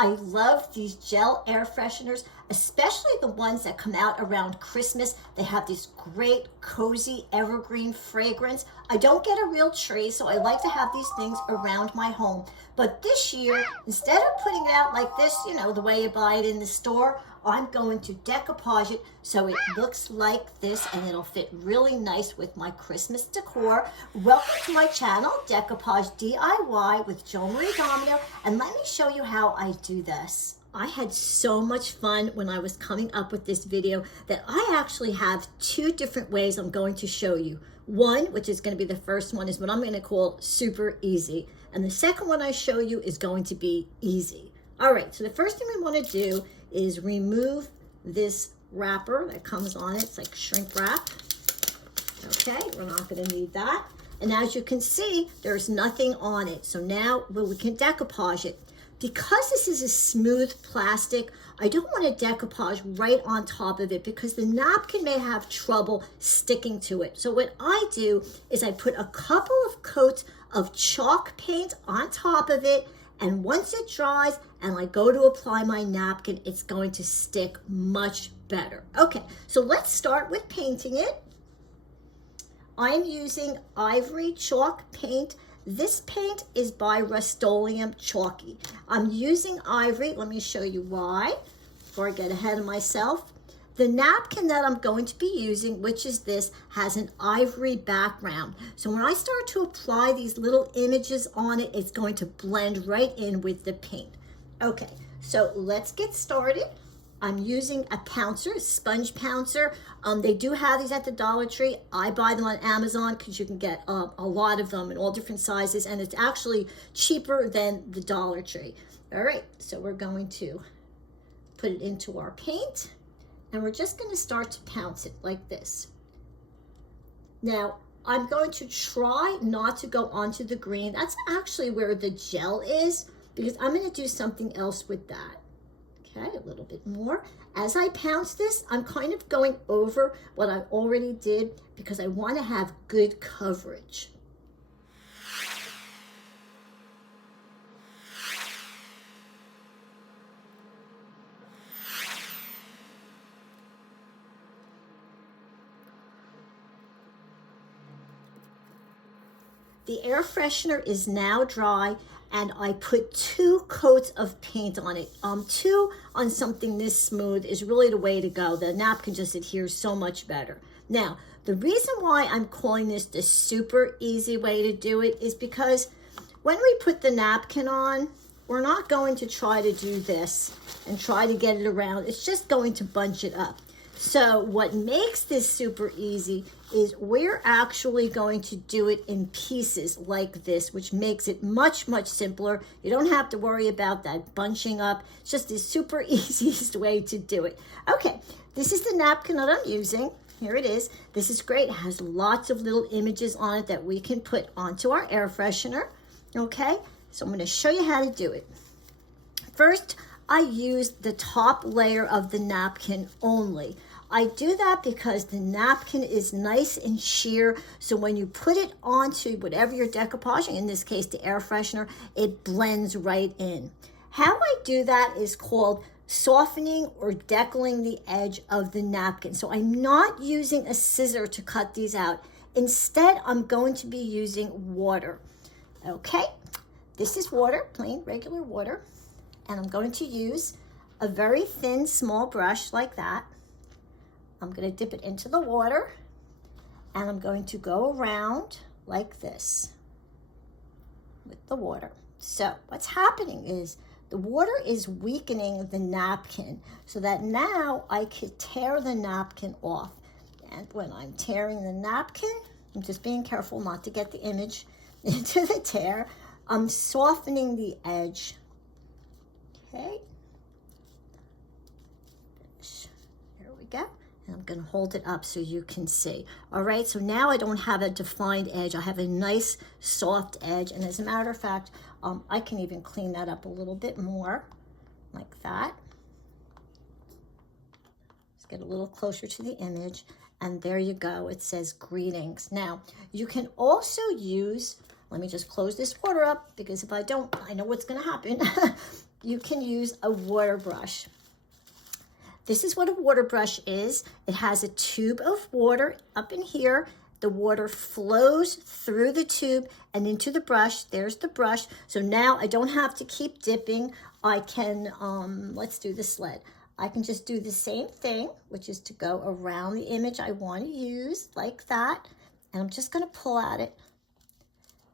I love these gel air fresheners, especially the ones that come out around Christmas. They have this great cozy evergreen fragrance. I don't get a real tree, so I like to have these things around my home. But this year, instead of putting it out like this, you know, the way you buy it in the store, I'm going to decoupage it so it looks like this, and it'll fit really nice with my Christmas decor. Welcome to my channel, Decoupage D.I.Y. with Joan-Marie, and let me show you how I do this. I had so much fun when I was coming up with this video that I actually have two different ways I'm going to show you. One, which is going to be the first one, is what I'm going to call super easy. And the second one I show you is going to be easy. All right, so the first thing we want to do is remove this wrapper that comes on it. It's like shrink wrap. Okay, we're not going to need that. And as you can see, there's nothing on it. So now we can decoupage it. Because this is a smooth plastic, I don't want to decoupage right on top of it because the napkin may have trouble sticking to it. So what I do is I put a couple of coats of chalk paint on top of it, and once it dries and I go to apply my napkin, it's going to stick much better. Okay, so let's start with painting it. I'm using Ivory chalk paint. This paint is by Rustoleum Chalky. I'm using Ivory. Let me show you why before I get ahead of myself. The napkin that I'm going to be using, which is this, has an ivory background. So when I start to apply these little images on it, it's going to blend right in with the paint. Okay, so let's get started. I'm using a pouncer, a sponge pouncer. They do have these at the Dollar Tree. I buy them on Amazon because you can get a lot of them in all different sizes, and it's actually cheaper than the Dollar Tree. All right, so we're going to put it into our paint, and we're just going to start to pounce it like this. Now, I'm going to try not to go onto the green. That's actually where the gel is, because I'm going to do something else with that. Okay, a little bit more. As I pounce this, I'm kind of going over what I already did because I want to have good coverage. The air freshener is now dry, and I put 2 coats of paint on it. 2 on something this smooth is really the way to go. The napkin just adheres so much better. Now, the reason why I'm calling this the super easy way to do it is because when we put the napkin on, we're not going to try to do this and try to get it around. It's just going to bunch it up. So what makes this super easy is we're actually going to do it in pieces like this, which makes it much, much simpler. You don't have to worry about that bunching up. It's just the super easiest way to do it. Okay, this is the napkin that I'm using. Here it is. This is great. It has lots of little images on it that we can put onto our air freshener. Okay, so I'm going to show you how to do it. First, I use the top layer of the napkin only. I do that because the napkin is nice and sheer, so when you put it onto whatever you're decoupaging, in this case the air freshener, it blends right in. How I do that is called softening or deckling the edge of the napkin. So I'm not using a scissor to cut these out. Instead, I'm going to be using water. Okay, this is water, plain regular water, and I'm going to use a very thin small brush like that. I'm going to dip it into the water, and I'm going to go around like this with the water. So what's happening is the water is weakening the napkin so that now I could tear the napkin off. And when I'm tearing the napkin, I'm just being careful not to get the image into the tear. I'm softening the edge. Okay. Here we go. And I'm going to hold it up so you can see. All right, so now I don't have a defined edge. I have a nice soft edge. And as a matter of fact, I can even clean that up a little bit more like that. Let's get a little closer to the image. And there you go. It says greetings. Now, you can also use, let me just close this water up because if I don't, I know what's going to happen. you can use a water brush. This is what a water brush is. It has a tube of water up in here. The water flows through the tube and into the brush. There's the brush. So now I don't have to keep dipping. I can, let's do the sled. I can just do the same thing, which is to go around the image I want to use like that. And I'm just going to pull at it.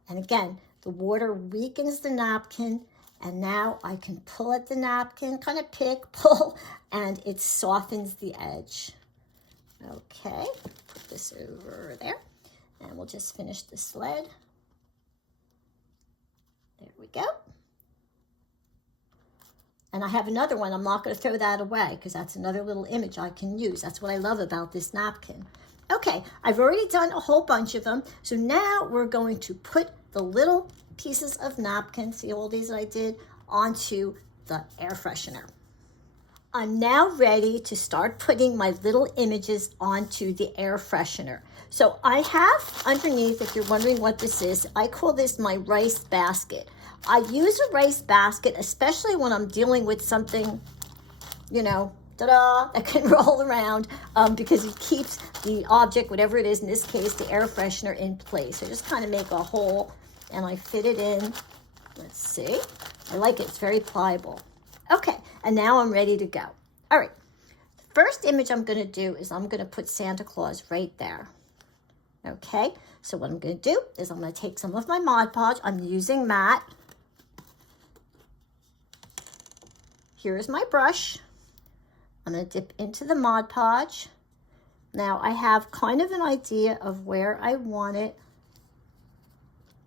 And again, the water weakens the napkin. And now I can pull at the napkin, kind of pick, pull, and it softens the edge. Okay, put this over there. And we'll just finish the sled. There we go. And I have another one. I'm not going to throw that away because that's another little image I can use. That's what I love about this napkin. Okay, I've already done a whole bunch of them. So now we're going to put the little pieces of napkin, see all these that I did, onto the air freshener. I'm now ready to start putting my little images onto the air freshener. So I have underneath, if you're wondering what this is, I call this my rice basket. I use a rice basket, especially when I'm dealing with something, you know, ta-da, that can roll around because it keeps the object, whatever it is, in this case, the air freshener, in place. So I just kind of make a hole and I fit it in. Let's see. I like it. It's very pliable. Okay, and now I'm ready to go. All right. The first image I'm going to do is I'm going to put Santa Claus right there. Okay, so what I'm going to do is I'm going to take some of my Mod Podge. I'm using matte. Here's my brush. I'm going to dip into the Mod Podge. Now I have kind of an idea of where I want it.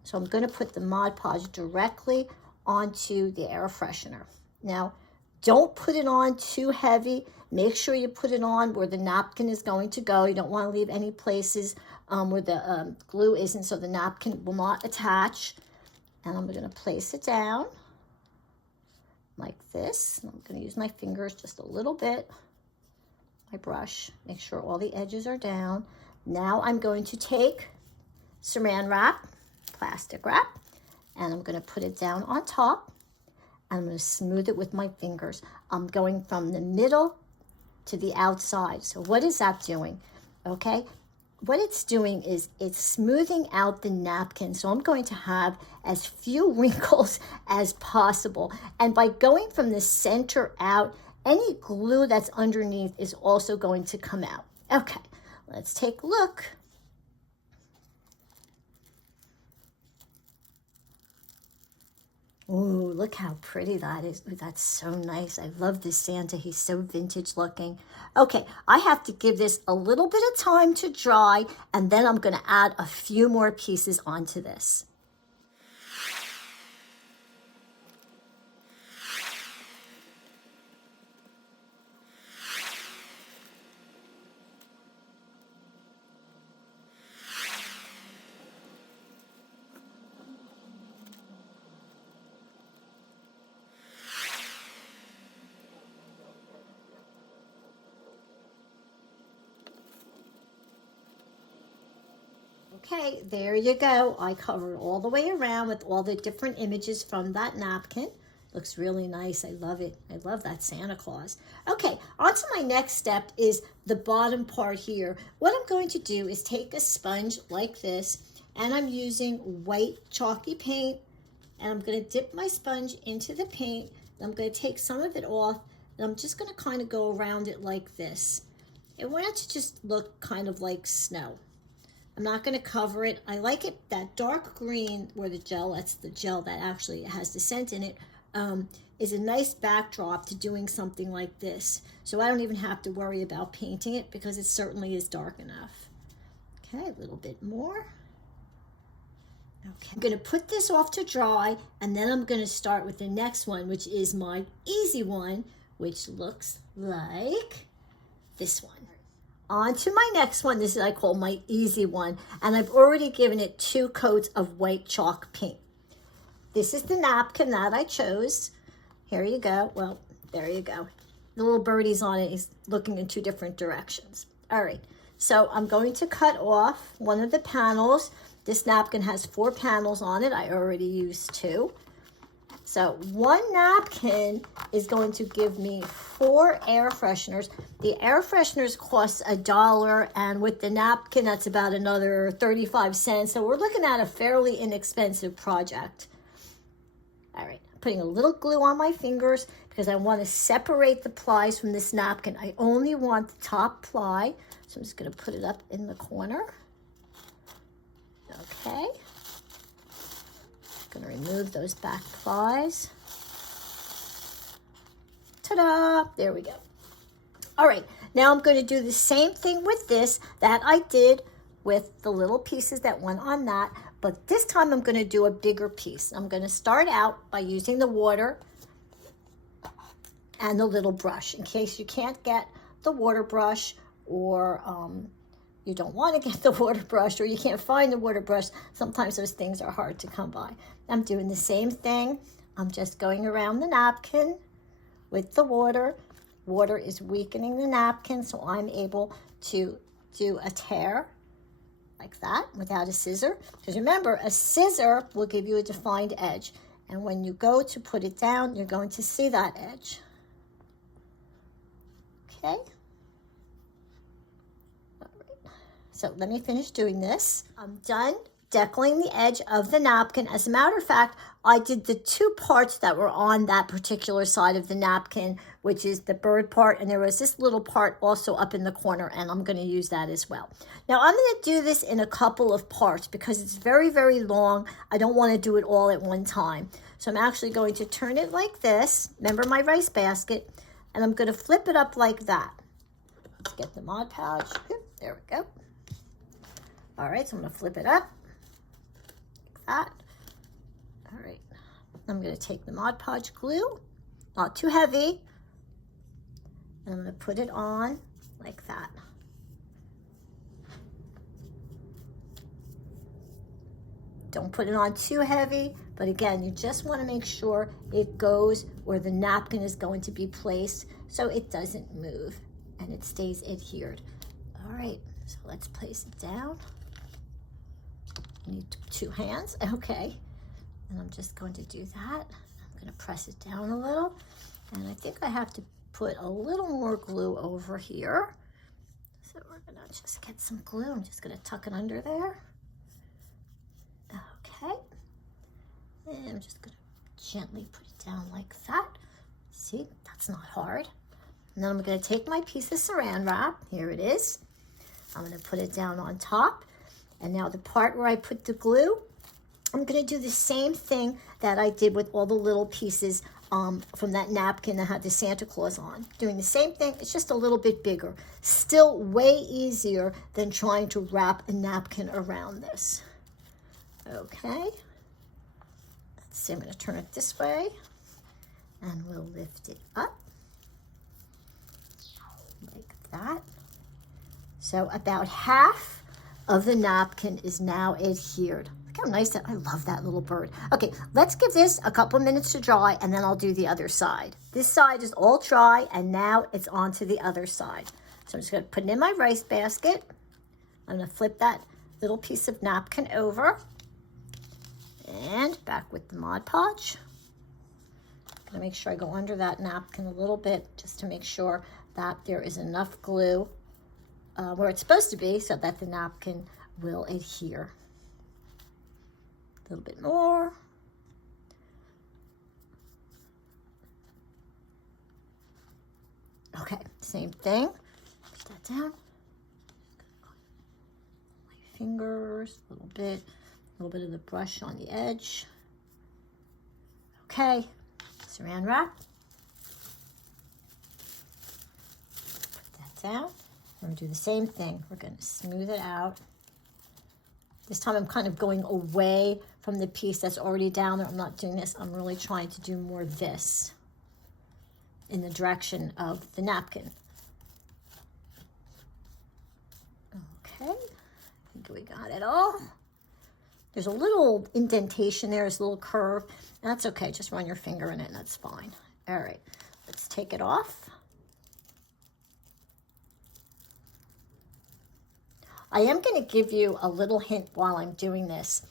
So I'm going to put the Mod Podge directly onto the air freshener. Now, don't put it on too heavy. Make sure you put it on where the napkin is going to go. You don't want to leave any places where the glue isn't, so the napkin will not attach. And I'm going to place it down like this. I'm going to use my fingers just a little bit. My brush, make sure all the edges are down. Now I'm going to take Saran wrap, plastic wrap, and I'm going to put it down on top. I'm going to smooth it with my fingers. I'm going from the middle to the outside. So what is that doing? Okay, what it's doing is it's smoothing out the napkin. So I'm going to have as few wrinkles as possible. And by going from the center out, any glue that's underneath is also going to come out. Okay, let's take a look. Ooh, look how pretty that is. Ooh, that's so nice. I love this Santa. He's so vintage looking. Okay, I have to give this a little bit of time to dry, and then I'm going to add a few more pieces onto this. Okay, there you go. I covered all the way around with all the different images from that napkin. Looks really nice. I love it. I love that Santa Claus. Okay, on to my next step is the bottom part here. What I'm going to do is take a sponge like this, and I'm using white chalky paint, and I'm going to dip my sponge into the paint. I'm going to take some of it off, and I'm just going to kind of go around it like this. I want it to just look kind of like snow. I'm not going to cover it. I like it, that dark green where the gel, that's the gel that actually has the scent in it, is a nice backdrop to doing something like this. So I don't even have to worry about painting it because it certainly is dark enough. Okay, a little bit more. Okay, I'm going to put this off to dry, and then I'm going to start with the next one, which is my easy one, which looks like this one. On to my next one. This is, I call my easy one, and I've already given it 2 coats of white chalk paint. This is the napkin that I chose. Here you go. Well, there you go. The little birdie's on it. He's looking in 2 different directions. All right, so I'm going to cut off one of the panels. This napkin has 4 panels on it. I already used 2. So one napkin is going to give me 4 air fresheners. The air fresheners cost $1, and with the napkin, that's about another 35 cents. So we're looking at a fairly inexpensive project. All right, putting a little glue on my fingers because I want to separate the plies from this napkin. I only want the top ply, so I'm just going to put it up in the corner. Okay. Going to remove those back plies. Ta-da! There we go. All right, now I'm going to do the same thing with this that I did with the little pieces that went on that, but this time I'm going to do a bigger piece. I'm going to start out by using the water and the little brush in case you can't get the water brush, or you don't want to get the water brush, or you can't find the water brush. Sometimes those things are hard to come by. I'm doing the same thing. I'm just going around the napkin with the water. Water is weakening the napkin, so I'm able to do a tear like that without a scissor. Because remember, a scissor will give you a defined edge. And when you go to put it down, you're going to see that edge. Okay. So let me finish doing this. I'm done decorating the edge of the napkin. As a matter of fact, I did the 2 parts that were on that particular side of the napkin, which is the bird part, and there was this little part also up in the corner, and I'm going to use that as well. Now I'm going to do this in a couple of parts because it's very, very long. I don't want to do it all at one time. So I'm actually going to turn it like this. Remember my rice basket, and I'm going to flip it up like that. Let's get the Mod Podge. There we go. All right, so I'm going to flip it up like that. All right, I'm going to take the Mod Podge glue, not too heavy, and I'm going to put it on like that. Don't put it on too heavy, but again, you just want to make sure it goes where the napkin is going to be placed so it doesn't move and it stays adhered. All right, so let's place it down. I need 2 hands, okay. And I'm just going to do that. I'm going to press it down a little. And I think I have to put a little more glue over here. So we're going to just get some glue. I'm just going to tuck it under there. Okay. And I'm just going to gently put it down like that. See, that's not hard. And then I'm going to take my piece of Saran wrap. Here it is. I'm going to put it down on top. And now the part where I put the glue, I'm going to do the same thing that I did with all the little pieces from that napkin that had the Santa Claus on. Doing the same thing, it's just a little bit bigger. Still way easier than trying to wrap a napkin around this. Okay. Let's see, I'm going to turn it this way. And we'll lift it up. Like that. So about half of the napkin is now adhered. Look how nice that, I love that little bird. Okay, let's give this a couple minutes to dry and then I'll do the other side. This side is all dry and now it's on to the other side. So I'm just gonna put it in my rice basket. I'm gonna flip that little piece of napkin over and back with the Mod Podge. I'm gonna make sure I go under that napkin a little bit just to make sure that there is enough glue where it's supposed to be so that the napkin will adhere. A little bit more. Okay, same thing. Put that down. My fingers, a little bit of the brush on the edge. Okay, Saran wrap. Put that down. We're going to do the same thing. We're going to smooth it out. This time I'm kind of going away from the piece that's already down there. I'm not doing this. I'm really trying to do more of this in the direction of the napkin. Okay, I think we got it all. There's a little indentation there, there's a little curve. That's okay, just run your finger in it and that's fine. All right, let's take it off. I am going to give you a little hint while I'm doing this.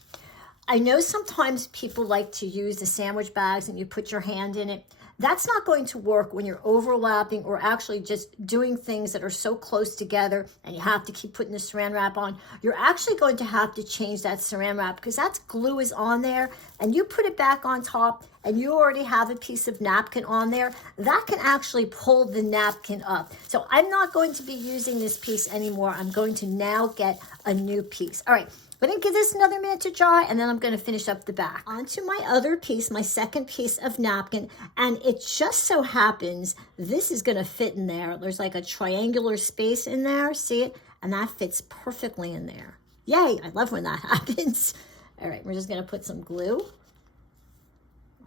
I know sometimes people like to use the sandwich bags and you put your hand in it. That's not going to work when you're overlapping or actually just doing things that are so close together and you have to keep putting the saran wrap on. You're actually going to have to change that saran wrap because that glue is on there and you put it back on top and you already have a piece of napkin on there. That can actually pull the napkin up. So I'm not going to be using this piece anymore. I'm going to now get a new piece. All right. I'm going to give this another minute to dry and then I'm going to finish up the back. Onto my other piece, my second piece of napkin, and it just so happens this is going to fit in there. There's like a triangular space in there, see it? And that fits perfectly in there. Yay, I love when that happens. All right, we're just going to put some glue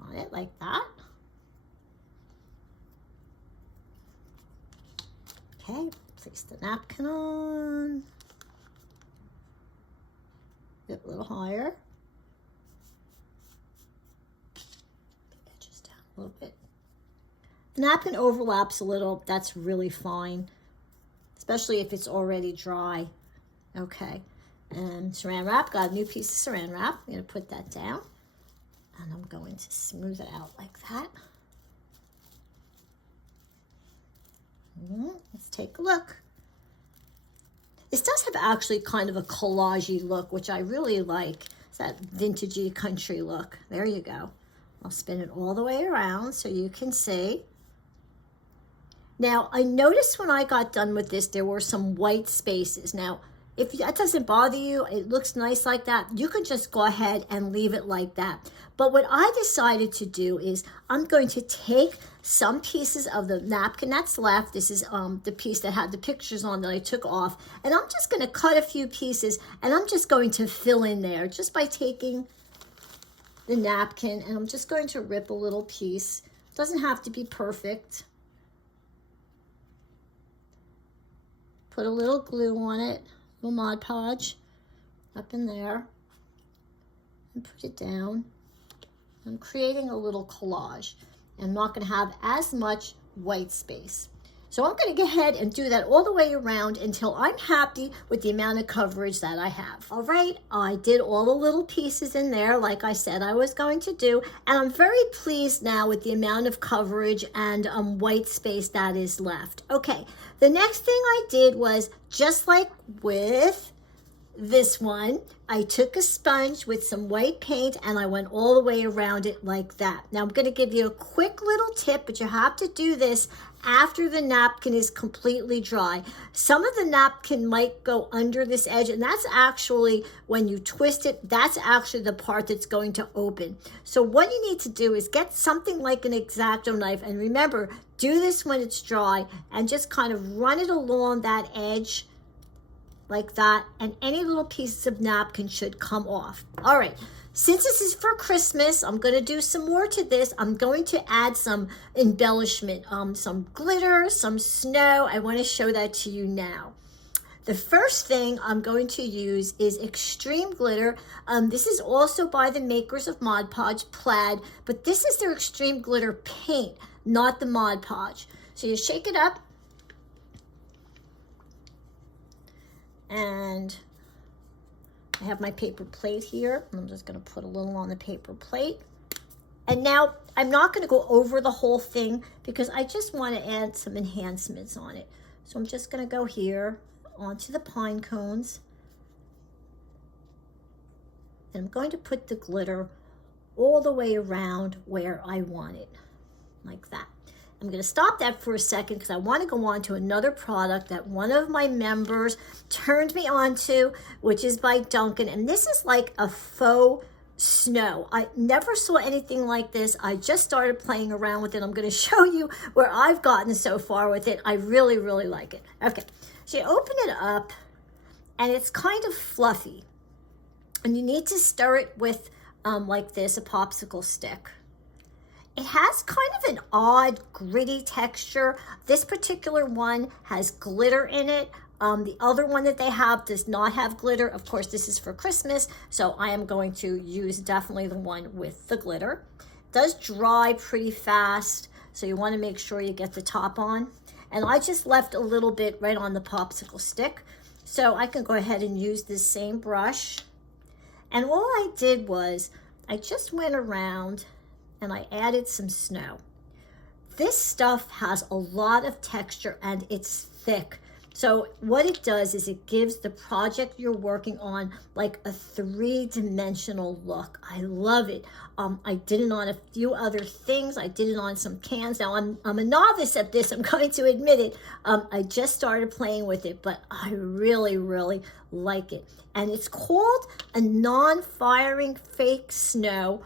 on it like that. Okay, place the napkin on. A little higher. Edges down a little bit. The napkin overlaps a little. That's really fine, especially if it's already dry. Okay, and saran wrap. Got a new piece of saran wrap. I'm going to put that down, and I'm going to smooth it out like that. Let's take a look. This does have actually kind of a collage-y look, which I really like. It's that vintagey country look. There you go. I'll spin it all the way around so you can see. Now, I noticed when I got done with this, there were some white spaces. Now, if that doesn't bother you, it looks nice like that, you can just go ahead and leave it like that. But what I decided to do is I'm going to take some pieces of the napkin that's left. This is the piece that had the pictures on that I took off. And I'm just going to cut a few pieces and I'm just going to fill in there just by taking the napkin and I'm just going to rip a little piece. It doesn't have to be perfect. Put a little glue on it, a little Mod Podge up in there and put it down. I'm creating a little collage. I'm not going to have as much white space. So I'm going to go ahead and do that all the way around until I'm happy with the amount of coverage that I have. All right, I did all the little pieces in there like I said I was going to do, and I'm very pleased now with the amount of coverage and white space that is left. Okay, the next thing I did was just like with this one, I took a sponge with some white paint and I went all the way around it like that. Now I'm going to give you a quick little tip, but you have to do this after the napkin is completely dry. Some of the napkin might go under this edge, and that's actually when you twist it, that's actually the part that's going to open. So what you need to do is get something like an X-Acto knife, and remember, do this when it's dry and just kind of run it along that edge like that, and any little pieces of napkin should come off. All right, since this is for Christmas, I'm going to do some more to this. I'm going to add some embellishment, some glitter, some snow. I want to show that to you now. The first thing I'm going to use is extreme glitter. This is also by the makers of Mod Podge Plaid, but this is their extreme glitter paint, not the Mod Podge. So you shake it up, and I have my paper plate here. I'm just going to put a little on the paper plate. And now I'm not going to go over the whole thing because I just want to add some enhancements on it. So I'm just going to go here onto the pine cones. And I'm going to put the glitter all the way around where I want it, like that. I'm going to stop that for a second because I want to go on to another product that one of my members turned me on to, which is by Duncan. And this is like a faux snow. I never saw anything like this. I just started playing around with it. I'm going to show you where I've gotten so far with it. I really, really like it. Okay, so you open it up and it's kind of fluffy. And you need to stir it with, like this, a popsicle stick. It has kind of an odd gritty texture. This particular one has glitter in it. The other one that they have does not have glitter. Of course, this is for Christmas, so I am going to use definitely the one with the glitter. It does dry pretty fast, so you want to make sure you get the top on. And I just left a little bit right on the popsicle stick, so I can go ahead and use this same brush. And all I did was I just went around and I added some snow. This stuff has a lot of texture and it's thick. So what it does is it gives the project you're working on like a three-dimensional look. I love it. I did it on a few other things. I did it on some cans. Now I'm a novice at this, I'm going to admit it. I just started playing with it, but I really, really like it. And it's called a non-firing fake snow.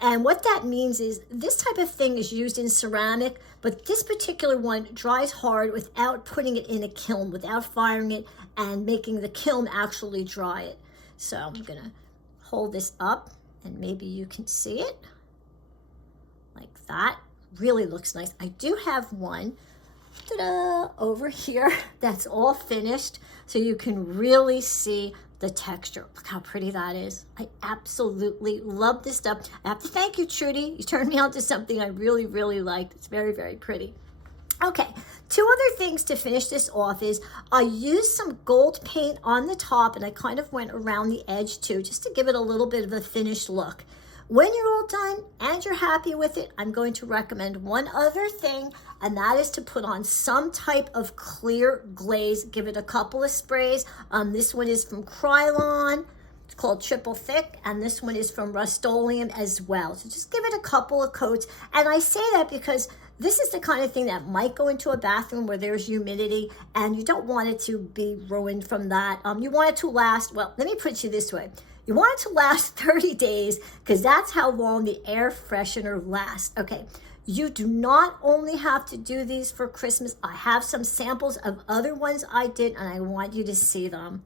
And what that means is this type of thing is used in ceramic, but this particular one dries hard without putting it in a kiln, without firing it and making the kiln actually dry it. So I'm gonna hold this up and maybe you can see it like that. Really looks nice. I do have one over here that's all finished, so you can really see the texture. Look how pretty that is. I absolutely love this stuff. I have to thank you, Trudy. You turned me on to something I really, really liked. It's very, very pretty. Okay, two other things to finish this off is I used some gold paint on the top and I kind of went around the edge too, just to give it a little bit of a finished look. When you're all done and you're happy with it, I'm going to recommend one other thing, and that is to put on some type of clear glaze. Give it a couple of sprays. This one is from Krylon. It's called Triple Thick, and this one is from Rustoleum as well. So just give it a couple of coats. And I say that because this is the kind of thing that might go into a bathroom where there's humidity, and you don't want it to be ruined from that. You want it to last, well, let me put it this way. You want it to last 30 days because that's how long the air freshener lasts. Okay, you do not only have to do these for Christmas. I have some samples of other ones I did and I want you to see them.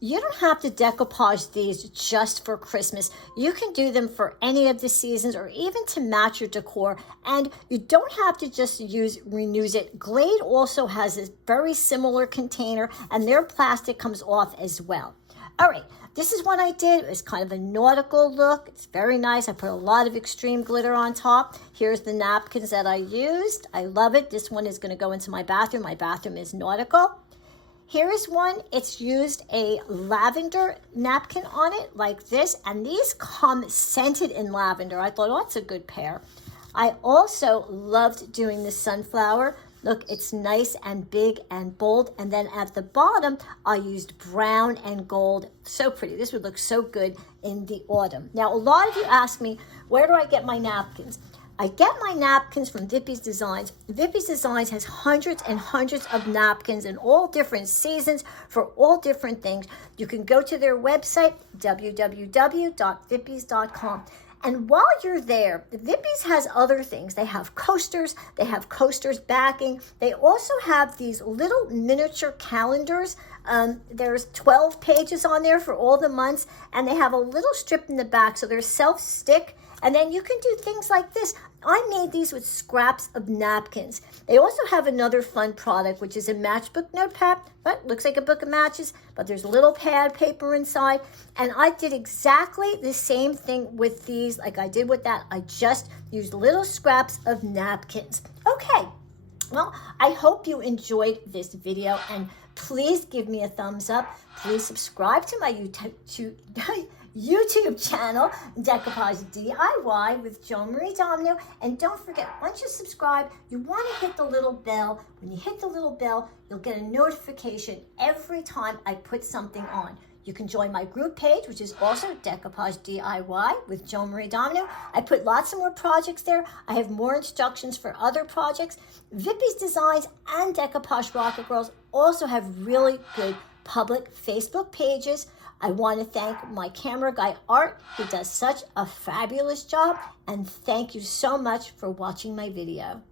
You don't have to decoupage these just for Christmas. You can do them for any of the seasons or even to match your decor. And you don't have to just use Renuzit. Glade also has this very similar container and their plastic comes off as well. All right, this is what I did. It's kind of a nautical look. It's very nice. I put a lot of extreme glitter on top. Here's the napkins that I used. I love it. This one is going to go into my bathroom. My bathroom is nautical. Here is one. It's used a lavender napkin on it like this. And these come scented in lavender. I thought, oh, that's a good pair. I also loved doing the sunflower. Look, it's nice and big and bold. And then at the bottom, I used brown and gold. So pretty. This would look so good in the autumn. Now, a lot of you ask me, where do I get my napkins? I get my napkins from Vippy's Designs. Vippy's Designs has hundreds and hundreds of napkins in all different seasons for all different things. You can go to their website, www.vippys.com. And while you're there, Vippy's has other things. They have coasters backing. They also have these little miniature calendars. There's 12 pages on there for all the months, and they have a little strip in the back, so they're self-stick. And then you can do things like this. I made these with scraps of napkins. They also have another fun product, which is a matchbook notepad. But looks like a book of matches, but there's a little pad paper inside. And I did exactly the same thing with these like I did with that. I just used little scraps of napkins. Okay, well, I hope you enjoyed this video, and please give me a thumbs up. Please subscribe to my YouTube channel, Decoupage D.I.Y. with Joan-Marie. And don't forget, once you subscribe, you want to hit the little bell. When you hit the little bell, you'll get a notification every time I put something on. You can join my group page, which is also Decoupage D.I.Y. with Joan-Marie. I put lots of more projects there. I have more instructions for other projects. Vippy's Designs and Decoupage Rocket Girls also have really good public Facebook pages. I want to thank my camera guy, Art, who does such a fabulous job. And thank you so much for watching my video.